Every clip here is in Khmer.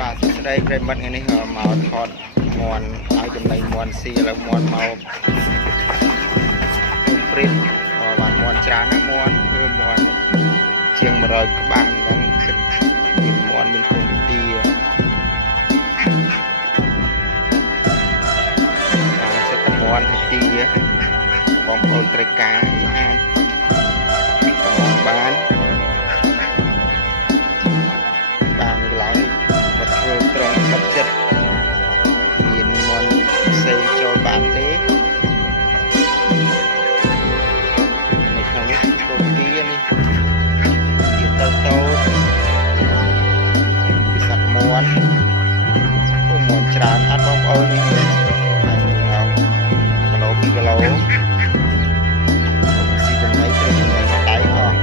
បាទសួស្តីប្រិមិត្តថ្ងៃនេះមកថតមន់ឲ្យចំណៃមន់ស៊ីឥឡូវមន់មកព្រីតបានមន់ច្រើនណាស់មន់គឺមន់ជាង100ក្បាលហ្នឹងគិតមានមន់មានគុណទីបានសិតមន់ទីបងប្អូនត្រូវការអាចបានឡើងគាត់ធ្វើត្រង់បាត់ចិត្តមានមន់ផ្សេងចូលបានទេនៅក្នុងនេះគោលទីនេះទីតូតពិសត្វមន់មន់ច្រើនអត់បងប្អូននេះហើយគីឡូ2គីឡូស៊ីចំណៃទៅចំណៃមកដៃអស់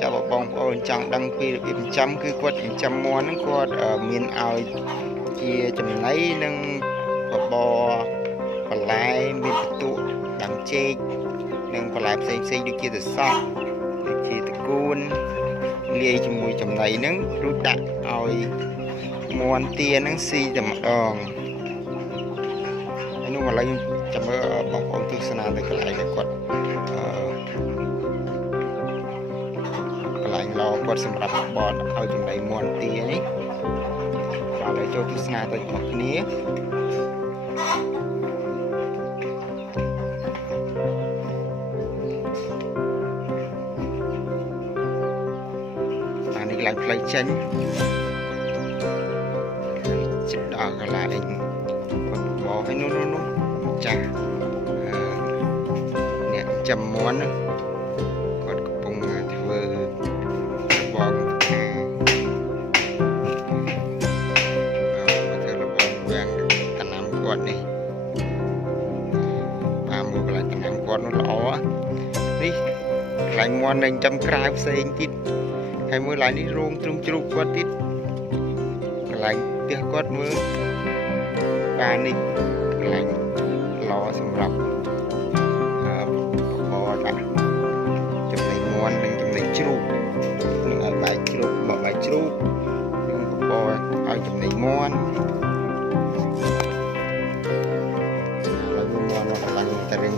ចាំបងប្អូនចង់ដឹងពីរបៀបចិញ្ចឹមគឺគាត់ចិញ្ចឹមមន់ហ្នឹងគាត់មានឲ្យជាចំណីនិងបបរបន្លែមានបន្ទក់ដាំចេកនិងបន្លែផ្សេងដូចជាត្រសក់ដូចជាតកួនលាយជាមួយចំណីហ្នឹងរួចដាក់ឲ្យមន់ទាហ្នឹងស៊ីតែម្ដងហើយនោះឥឡូវចាំមើលបងប្អូនទស្សនាទៅកន្លែងដែលគាត់គាត់សម្រាប់បបរឲ្យចំណីមន់ទានេះបាទឥឡូវចូលទស្សនាទៅជាមួយគ្នាអានេះកន្លែងផ្លូវចេញចិត្តដល់កន្លែងគាត់បបរឲ្យនោះចាស់អ្នកចាំមន់គាត់កំពុងធ្វើបងខាមកធ្វើរបស់វាំងតំណាំគាត់នេះតាមមកកន្លែងតំណាំគាត់នោះល្អនេះកន្លែងមន់នឹងចាំក្រៅផ្សេងទៀតហើយមើលឡើងនេះរោងទ្រុងជ្រូកគាត់ទៀតកន្លែងផ្ទះគាត់មើលបាននេះកន្លែងល្អសម្រាប់បបរដាក់ចំណីមន់និងចំណីជ្រូកបាយជ្រូកបបាយជ្រូកនិងបបរឲ្យចំណីមន់ឥឡូវមន់នៅកន្លែងតរិញ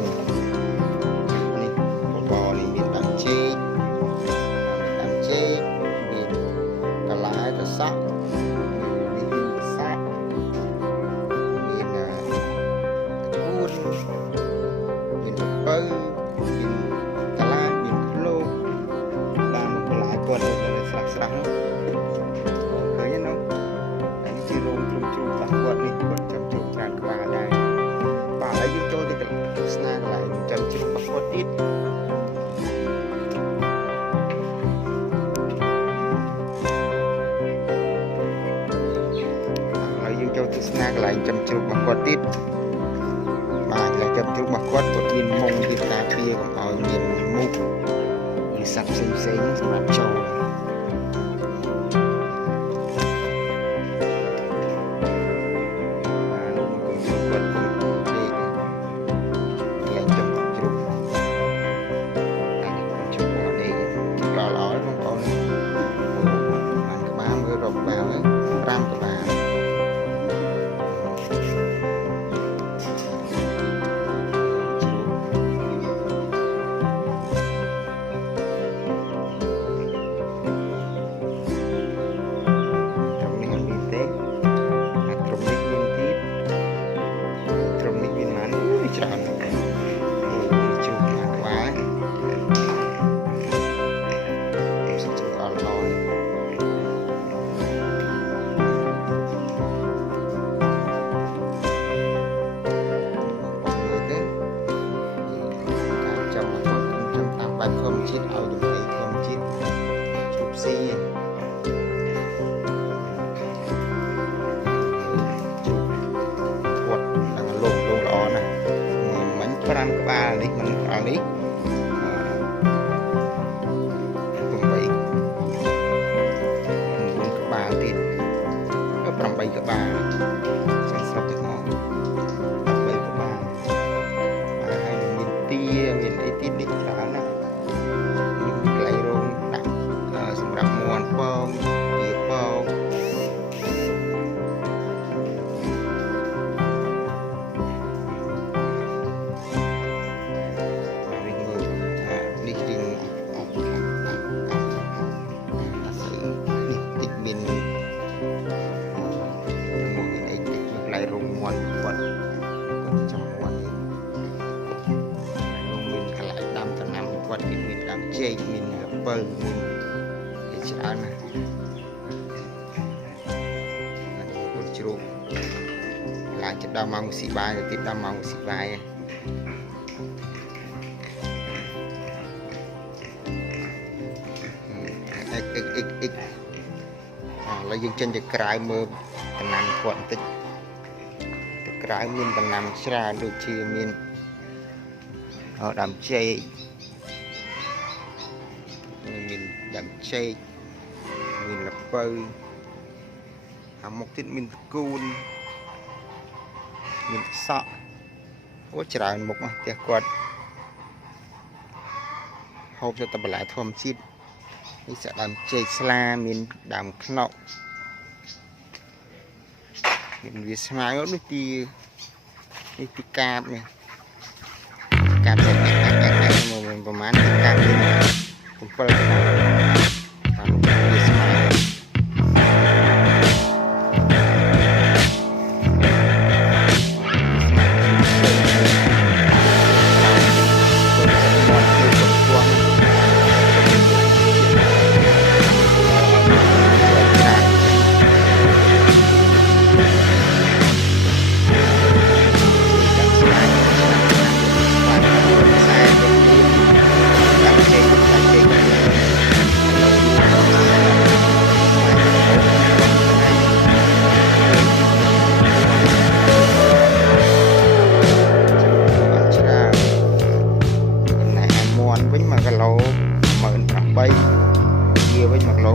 មានលពៅមានតឡាចមានឃ្លោកបានមកបន្លាយគាត់នៅស្រះនោះឃើញនោះតែនេះជារោងជ្រុំរបស់គាត់នេះគាត់ចាំជួបច្រើនក្បាលដែរបាទហើយយើងចូលទៅទស្សនាកន្លែងចាំជ្រុំរបស់គាត់ទៀតចូលទស្សនាកន្លែងចំជ្រូករបស់គាត់ទៀតបាទកន្លែងចំជ្រូករបស់គាត់មានមុងទៀតការពារកុំឲ្យមានមូសឬសត្វផ្សេងៗសម្រាប់ចូលធម្មជាតិឲ្យតម្លៃធម្មជាតិជប់ស៊ីគាត់đangលងល្អណាស់មិញ5ក្បាលនេះមិនក្បាលនេះ8 9ក្បាលទៀត8ក្បាលចឹងស្រុកទាំងអស់8ក្បាលហើយមានទាមានអីទៀតនេះច្រើនណាស់សម្រាប់មាន់ពងទាពងវិញមើលថានេះជានេះតិចមានអីតិចផ្លែរងមាន់គាត់ចាំមាន់នោះមានកន្លែងដាំដំណាំគាត់ទៀតមានដាំចេកមានល្ពៅច្រើនណាស់គាត់ជ្រូកឡើងចិត្តដល់ម៉ោងស៊ីបាយទៅទៀតដល់ម៉ោងស៊ីបាយអ៊ិចឥឡូវយើងចេញទៅក្រៅមើលដំណាំគាត់បន្តិចទៅក្រៅមានដំណាំច្រើនដូចជាមានដើមចេកមានដើមចេកមានល្ពៅអាមុខទៀតមានតកូនមានសក់អូច្រើនមុខណាស់ផ្ទះគាត់ហូបទៅតែបន្លែធម្មជាតិនេះសាក់ដើមចេកស្លាមានដើមខ្នុកមានវាស្មៅដូចទីនេះទីកាបនេះកាបតែប្រហែលទីកាបនេះ7ឆ្នា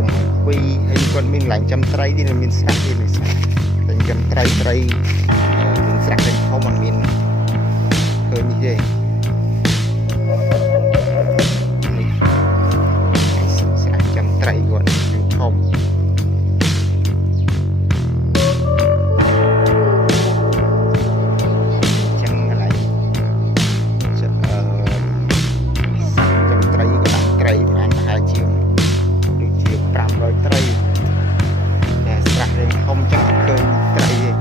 ំហើយគាត់មានកន្លែងចាំត្រីទៀតមានស្រះទៀតមានស្រះតែចាំត្រីមានស្រះតែធំអត់មានឃើញនេះទេនេះស្រះចាំត្រីគាត់ធំចាំកន្លែងចាំត្រីក៏ដាក់ត្រីប្រហែលប្រហែលជាដូចជា500ត្រីតែស្រះនេះធំចឹងអត់ឃើញត្រីទេ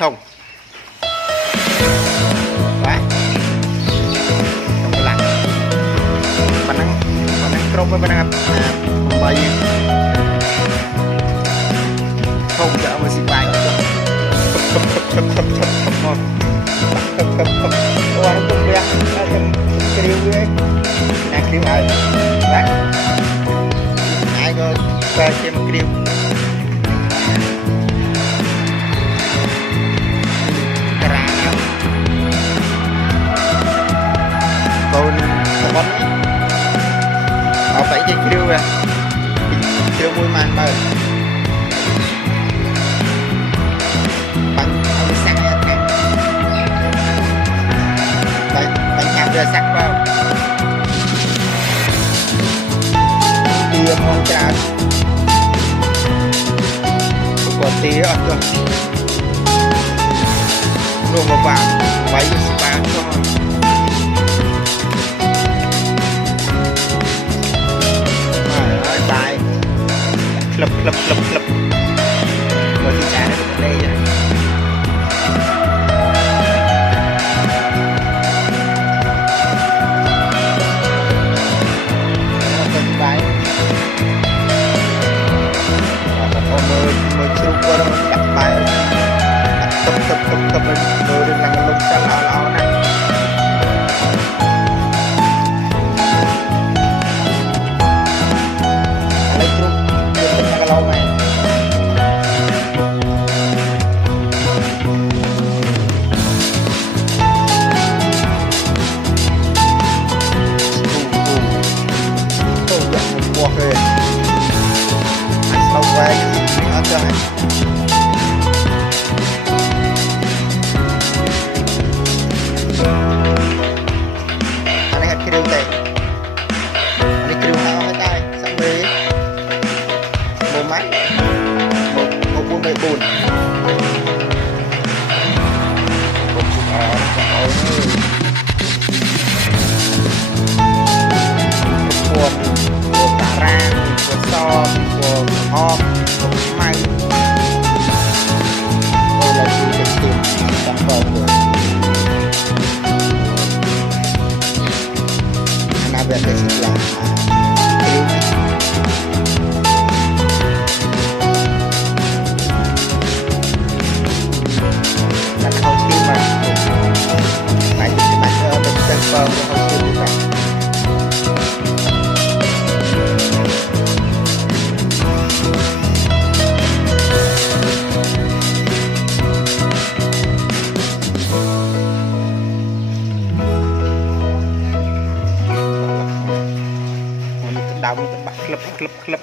không quá không lạnh mà năng trâu với năng bay không chợ mà xịt bài ôi nó không biết cái điều ghê nè điều này đấy ai có về xem cái điều còn bắn ở phải chơi kêu à kêu mùi màn mờ bắn ông sắc bắn nhạc đưa sắc vào tia mong tràn có tia ở rồi luôn mà vàng váy spa cho bài club rồi thì trả được đây rồi bài mơ chụp qua đó đặt bài tập rồi đừng làm lông xa lão này lâu mày rồi lâu về ở đây anh hết cái đường này anh cái đường nào hết đây xong đi một mắt một buôn bể bùn một của cả rang của so của hòm của may đây là sự thực hiện sản phẩm của anh về cái sự làm là hậu kim mà phải mình tên phơm của hậu kim của bạn đau mình bắt club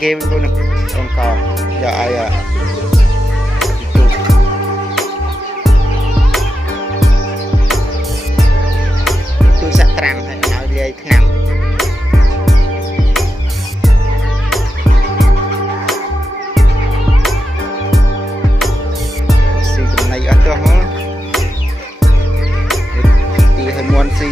kia với cô nè con cò giờ ai à tôi sẽ trăng hay nói đi nằm xì cái này ở đâu hả đi hay muốn xì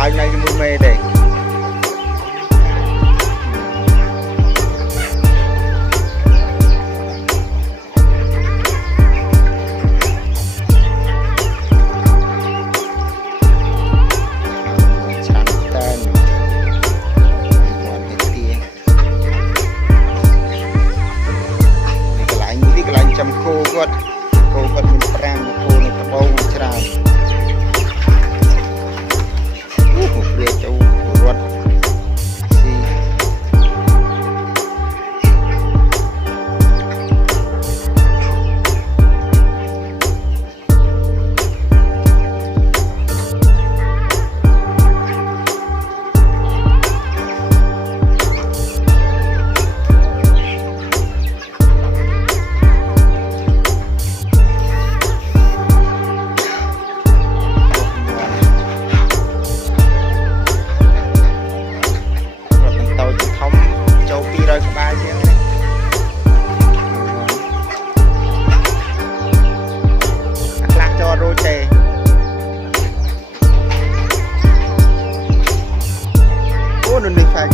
ai này mua mê đây chăm khô quật mình pram khô này tập bông tràn một lệ châu ruột xì rồi các bạn xem này lạc cho rô chè ô đừng phải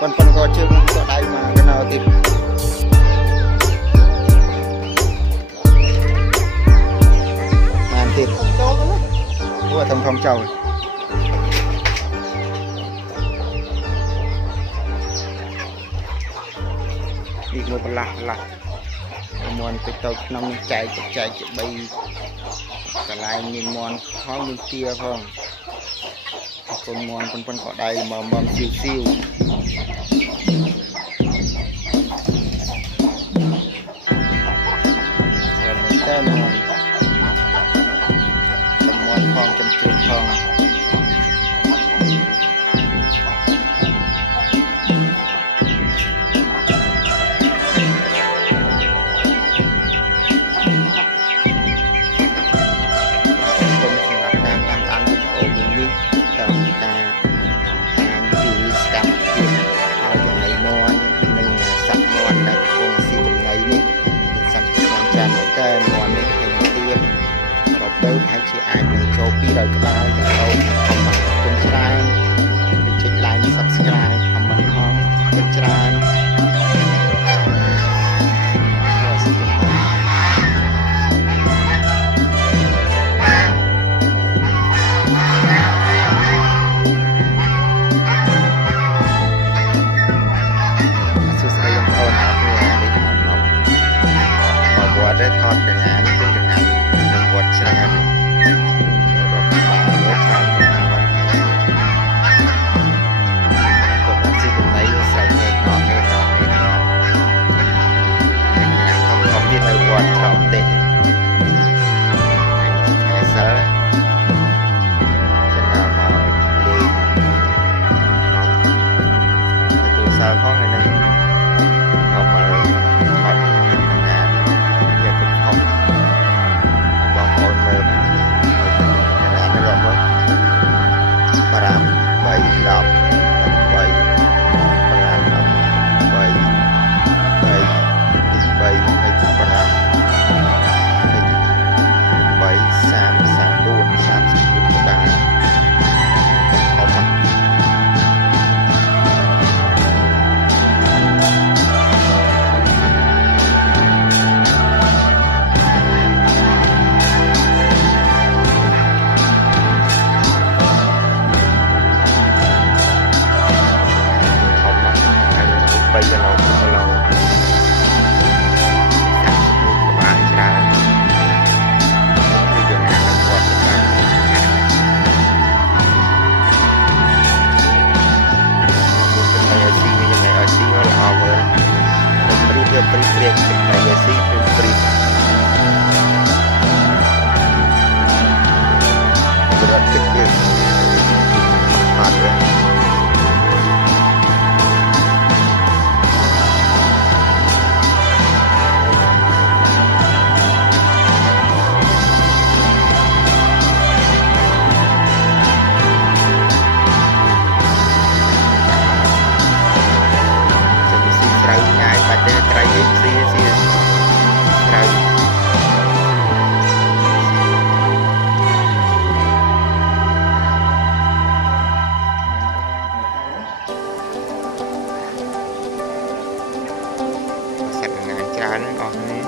còn có chương có đây mà cái nào thì màn thịt ủa thông thông trầu đi ngồi là mòn cái tàu nông chạy bay cả lại nhìn mòn khó như tia không con mòn con cỏ đây mà mòn siêu là mấy tên mòn phong trong trường phong hay chị ai mình cho pi rồi các bạn thì tôi không bằng kênh trang check like subscribe comment không kênh trang buat thọt dengan buat serangan ច្រើនអស់នេះ